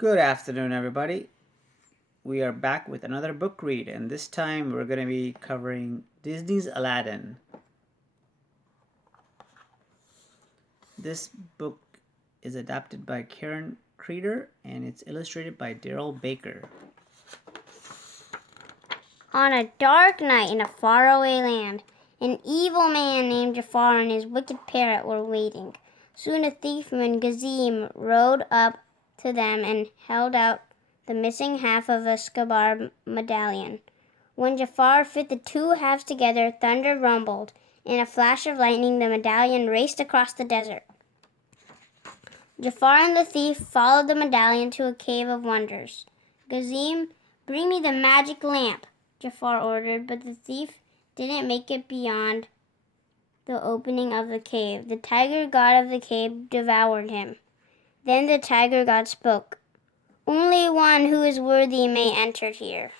Good afternoon, everybody. We are back with another book read, and this time we're going to be covering Disney's Aladdin. This book is adapted by Kreider, and it's illustrated by Darrell Baker. On a dark night in a faraway land, an evil man named Jafar and his wicked parrot were waiting. Soon a thief named Gazim rode up to them and held out the missing half of a scabbard medallion. When Jafar fit the two halves together, thunder rumbled. In a flash of lightning, the medallion raced across the desert. Jafar and the thief followed the medallion to a cave of wonders. Gazim, bring me the magic lamp, Jafar ordered, but the thief didn't make it beyond the opening of the cave. The tiger god of the cave devoured him. Then the tiger god spoke. Only one who is worthy may enter here.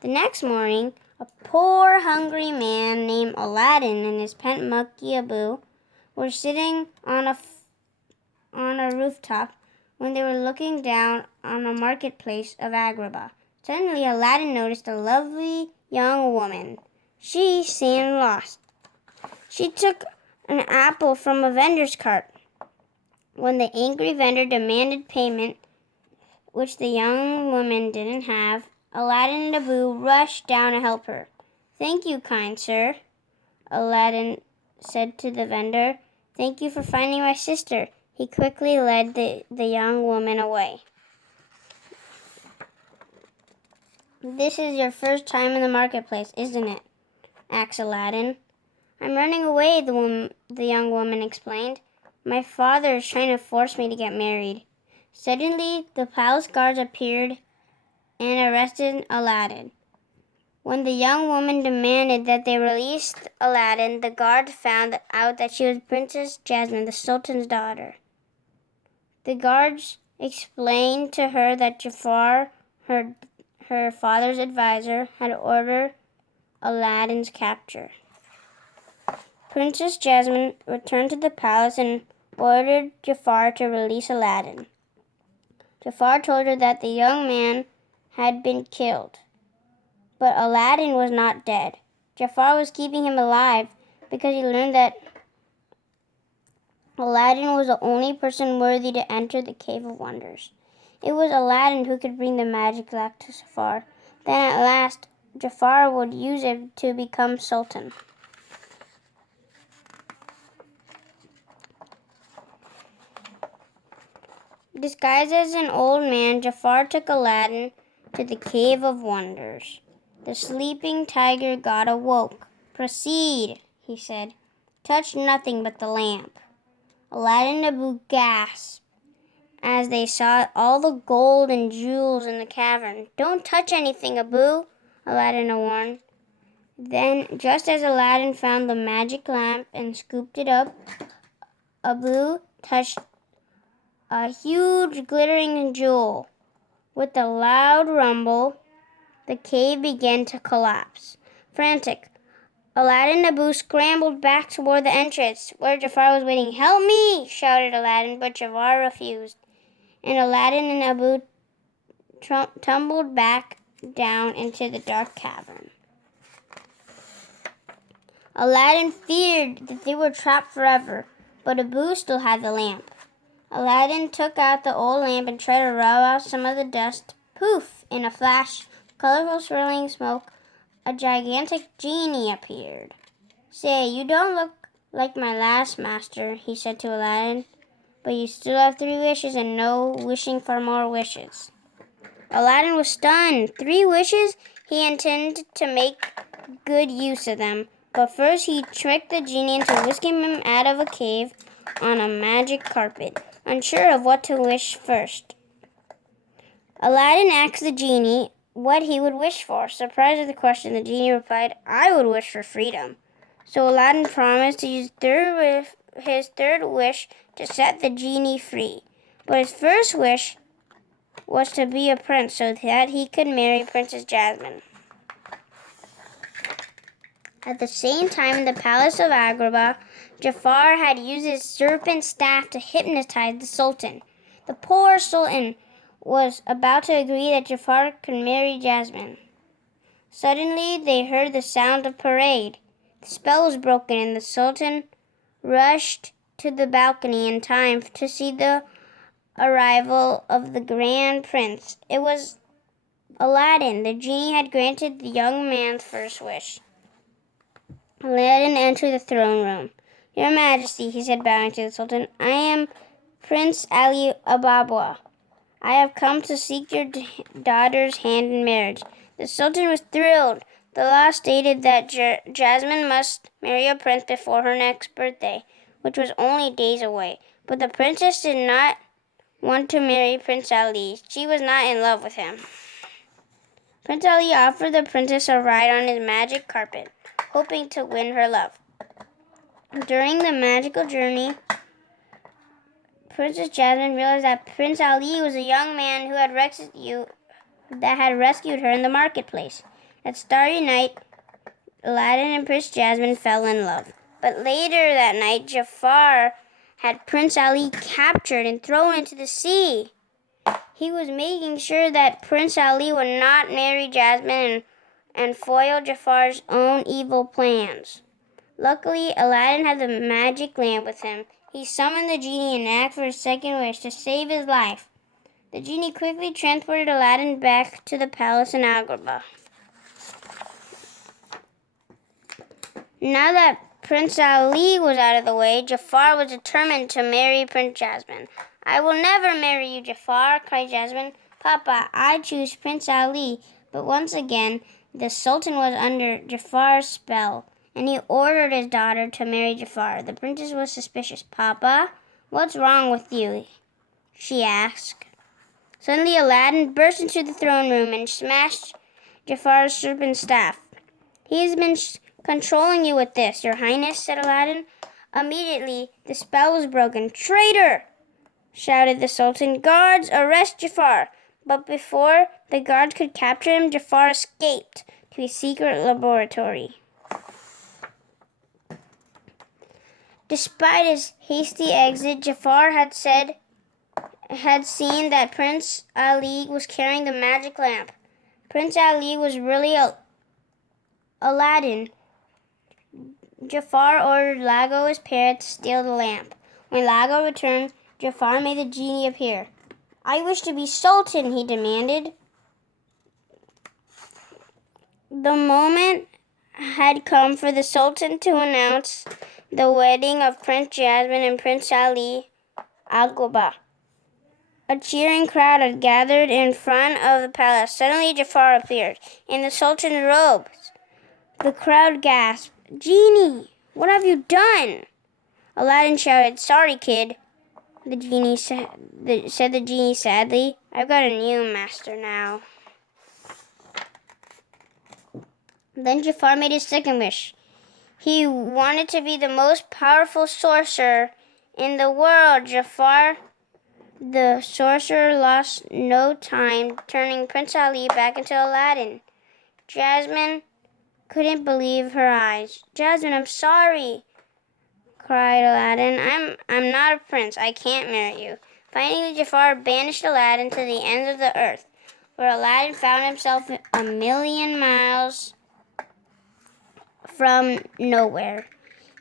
The next morning, a poor, hungry man named Aladdin and his pet monkey Abu were sitting on a rooftop when they were looking down on the marketplace of Agrabah. Suddenly, Aladdin noticed a lovely young woman. She seemed lost. She took an apple from a vendor's cart. When the angry vendor demanded payment, which the young woman didn't have, Aladdin and Abu rushed down to help her. "Thank you, kind sir," Aladdin said to the vendor. "Thank you for finding my sister." He quickly led the young woman away. "This is your first time in the marketplace, isn't it?" asked Aladdin. "I'm running away," the young woman explained. "My father is trying to force me to get married." Suddenly, the palace guards appeared and arrested Aladdin. When the young woman demanded that they release Aladdin, the guards found out that she was Princess Jasmine, the Sultan's daughter. The guards explained to her that Jafar, her father's advisor, had ordered Aladdin's capture. Princess Jasmine returned to the palace and ordered Jafar to release Aladdin. Jafar told her that the young man had been killed, but Aladdin was not dead. Jafar was keeping him alive because he learned that Aladdin was the only person worthy to enter the Cave of Wonders. It was Aladdin who could bring the magic lamp to Jafar. Then at last, Jafar would use it to become Sultan. Disguised as an old man, Jafar took Aladdin to the Cave of Wonders. The sleeping tiger god awoke. "Proceed," he said. "Touch nothing but the lamp." Aladdin and Abu gasped as they saw all the gold and jewels in the cavern. "Don't touch anything, Abu," Aladdin warned. Then, just as Aladdin found the magic lamp and scooped it up, Abu touched a huge glittering jewel. With a loud rumble, the cave began to collapse. Frantic, Aladdin and Abu scrambled back toward the entrance, where Jafar was waiting. "Help me!" shouted Aladdin, but Jafar refused, and Aladdin and Abu tumbled back down into the dark cavern. Aladdin feared that they were trapped forever, but Abu still had the lamp. Aladdin took out the old lamp and tried to rub out some of the dust. Poof! In a flash, colorful swirling smoke, a gigantic genie appeared. "Say, you don't look like my last master," he said to Aladdin, "but you still have 3 wishes and no wishing for more wishes." Aladdin was stunned. 3 wishes? He intended to make good use of them, but first he tricked the genie into whisking him out of a cave on a magic carpet, unsure of what to wish first. Aladdin asked the genie what he would wish for. Surprised at the question, the genie replied, "I would wish for freedom." So Aladdin promised to use his third wish to set the genie free. But his first wish was to be a prince so that he could marry Princess Jasmine. At the same time, in the palace of Agrabah, Jafar had used his serpent staff to hypnotize the Sultan. The poor Sultan was about to agree that Jafar could marry Jasmine. Suddenly, they heard the sound of parade. The spell was broken, and the Sultan rushed to the balcony in time to see the arrival of the Grand Prince. It was Aladdin. The genie had granted the young man's first wish. Aladdin entered the throne room. "Your Majesty," he said, bowing to the Sultan, "I am Prince Ali Ababwa. I have come to seek your daughter's hand in marriage." The Sultan was thrilled. The law stated that Jasmine must marry a prince before her next birthday, which was only days away. But the princess did not want to marry Prince Ali. She was not in love with him. Prince Ali offered the princess a ride on his magic carpet, hoping to win her love. During the magical journey, Princess Jasmine realized that Prince Ali was a young man who had rescued her in the marketplace. That starry night, Aladdin and Princess Jasmine fell in love. But later that night, Jafar had Prince Ali captured and thrown into the sea. He was making sure that Prince Ali would not marry Jasmine and foil Jafar's own evil plans. Luckily, Aladdin had the magic lamp with him. He summoned the genie and asked for his second wish to save his life. The genie quickly transported Aladdin back to the palace in Agrabah. Now that Prince Ali was out of the way, Jafar was determined to marry Prince Jasmine. "I will never marry you, Jafar," cried Jasmine. "Papa, I choose Prince Ali." But once again, the Sultan was under Jafar's spell, and he ordered his daughter to marry Jafar. The princess was suspicious. "Papa, what's wrong with you?" she asked. Suddenly, Aladdin burst into the throne room and smashed Jafar's serpent staff. "He has been controlling you with this, Your Highness," said Aladdin. Immediately, the spell was broken. "Traitor!" shouted the Sultan. "Guards, arrest Jafar!" But before the guards could capture him, Jafar escaped to a secret laboratory. Despite his hasty exit, Jafar had seen that Prince Ali was carrying the magic lamp. Prince Ali was really Aladdin. Jafar ordered Lago, his parrot, to steal the lamp. When Lago returned, Jafar made the genie appear. "I wish to be Sultan," he demanded. The moment had come for the Sultan to announce the wedding of Prince Jasmine and Prince Ali Agrabah. A cheering crowd had gathered in front of the palace. Suddenly Jafar appeared in the Sultan's robes. The crowd gasped. "Genie, what have you done?" Aladdin shouted, "Sorry, kid," the genie said the genie sadly. "I've got a new master now." Then Jafar made his second wish. He wanted to be the most powerful sorcerer in the world. Jafar, the sorcerer, lost no time turning Prince Ali back into Aladdin. Jasmine couldn't believe her eyes. "Jasmine, I'm sorry," cried Aladdin. I'm not a prince. I can't marry you." Finally, Jafar banished Aladdin to the ends of the earth, where Aladdin found himself a million miles from nowhere.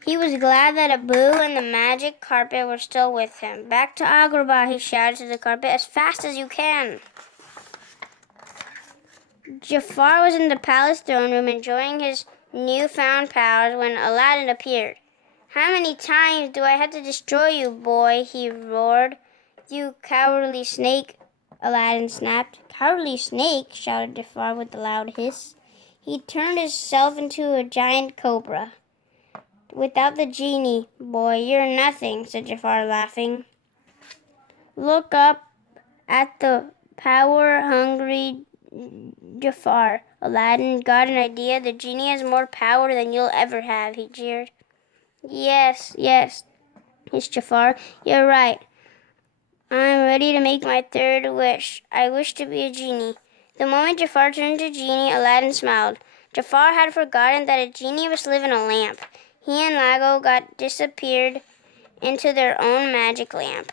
He was glad that Abu and the magic carpet were still with him. "Back to Agrabah," he shouted to the carpet, "as fast as you can." Jafar was in the palace throne room enjoying his newfound powers when Aladdin appeared. "How many times do I have to destroy you, boy?" he roared. "You cowardly snake," Aladdin snapped. "Cowardly snake?" shouted Jafar with a loud hiss. He turned himself into a giant cobra. "Without the genie, boy, you're nothing," said Jafar, laughing. Look up at the power-hungry Jafar. Aladdin got an idea. "The genie has more power than you'll ever have," he jeered. Yes, hissed Jafar. "You're right. I'm ready to make my third wish. I wish to be a genie." The moment Jafar turned into a genie, Aladdin smiled. Jafar had forgotten that a genie must live in a lamp. He and Lago disappeared into their own magic lamp.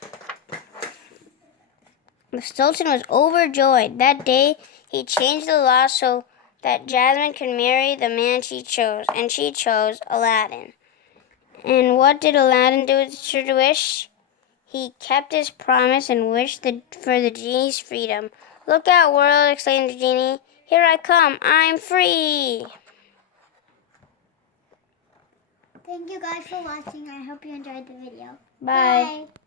The Sultan was overjoyed. That day, he changed the law so that Jasmine could marry the man she chose, and she chose Aladdin. And what did Aladdin do with his wish? He kept his promise and wished for the genie's freedom. "Look out, world!" exclaimed the genie. "Here I come! I'm free!" Thank you guys for watching. I hope you enjoyed the video. Bye. Bye.